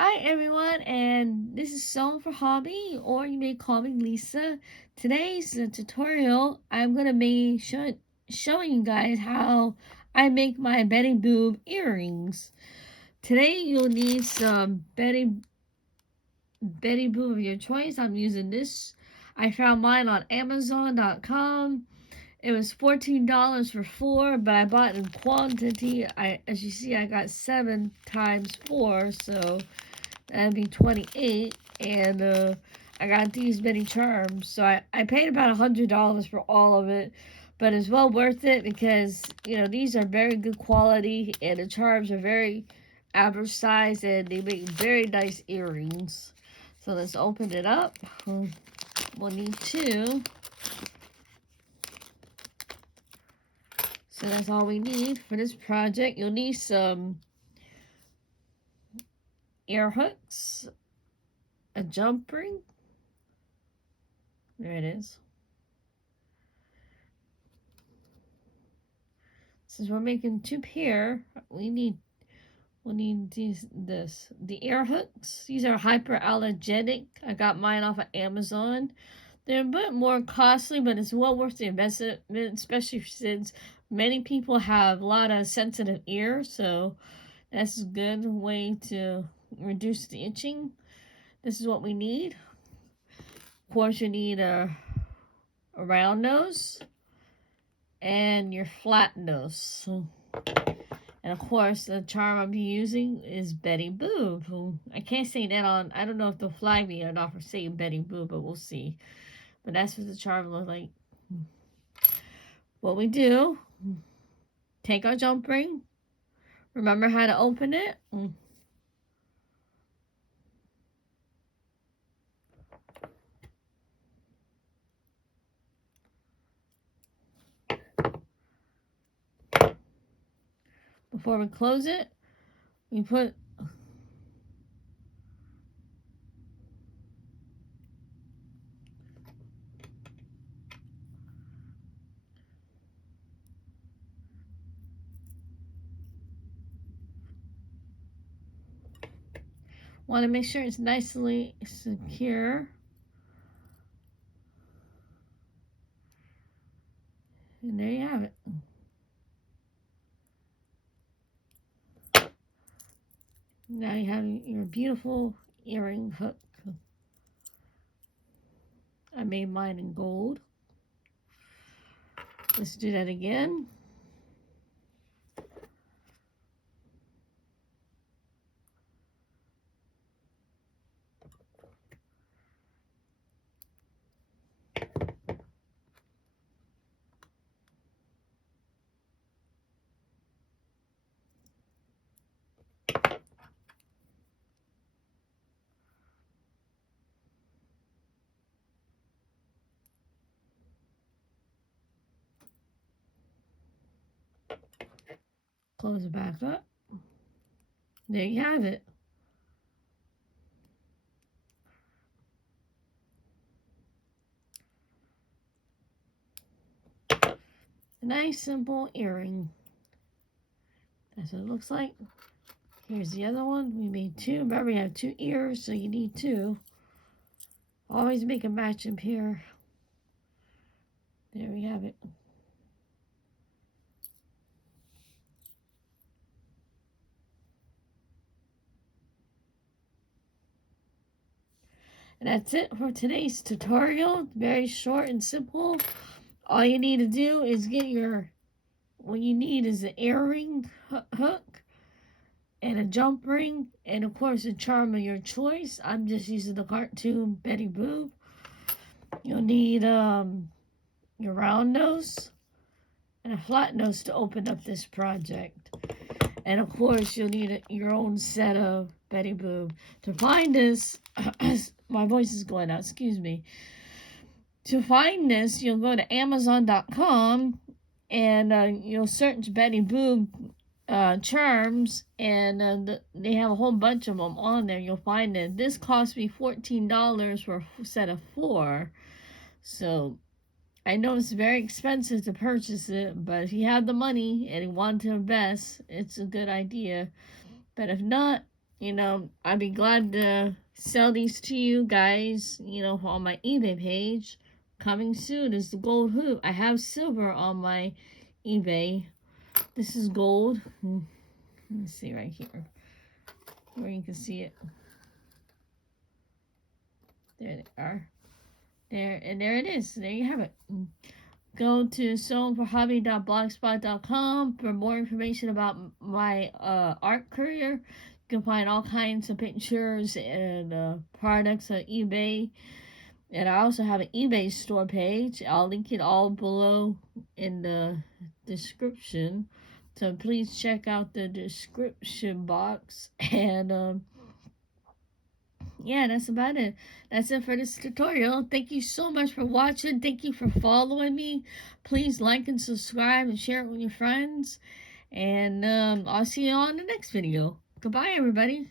Hi everyone, and this is Song for Hobby, or you may call me Lisa. Today's tutorial, I'm going to be showing you guys how I make my Betty Boop earrings. Today you'll need some Betty Boop of your choice. I'm using this. I found mine on Amazon.com. It was $14 for 4, but I bought in quantity. As you see, I got 7 times 4, so that'd be 28. And I got these many charms, so I paid about $100 for all of it, but it's well worth it because these are very good quality, and the charms are very average size, and they make very nice earrings. So let's open it up. We'll need 2. So that's all we need for this project. You'll need some ear hooks, a jump ring. There it is. Since we're making 2 pair, we'll need the ear hooks. These are hypoallergenic. I got mine off of Amazon. They're a bit more costly, but it's well worth the investment, especially since many people have a lot of sensitive ears, so that's a good way to reduce the itching. This is what we need. Of course, you need a round nose and your flat nose. And of course, the charm I'm using is Betty Boop. I can't say that on, I don't know if they'll flag me or not for saying Betty Boop, but we'll see. But that's what the charm looks like. What we do, take our jump ring. Remember how to open it. Before we close it, we put want to make sure it's nicely secure. And there you have it. Now you have your beautiful earring hook. I made mine in gold. Let's do that again. Close it back up. There you have it. A nice simple earring. That's what it looks like. Here's the other one. We made 2. Remember, we have 2 ears, so you need 2. Always make a matching pair. There we have it. And that's it for today's tutorial. Very short and simple. All you need to do is get what you need is an earring hook and a jump ring, and of course a charm of your choice. I'm just using the cartoon Betty Boop. You'll need your round nose and a flat nose to open up this project. And of course, you'll need your own set of Betty Boop. To find this, my voice is going out, excuse me. To find this, you'll go to Amazon.com and you'll search Betty Boop charms, and they have a whole bunch of them on there. You'll find it. This cost me $14 for a set of 4. So I know it's very expensive to purchase it, but if you have the money and you want to invest, it's a good idea. But if not, I'd be glad to sell these to you guys, on my eBay page. Coming soon is the gold hoop. I have silver on my eBay. This is gold. Let me see right here where you can see it. There they are. There, and there it is. There you have it. Go to sewingforhobby.blogspot.com for more information about my art career. You can find all kinds of pictures and products on eBay. And I also have an eBay store page. I'll link it all below in the description. So please check out the description box. And yeah, that's about it. That's it for this tutorial. Thank you so much for watching. Thank you for following me. Please like and subscribe and share it with your friends. And I'll see you all in the next video. Goodbye, everybody.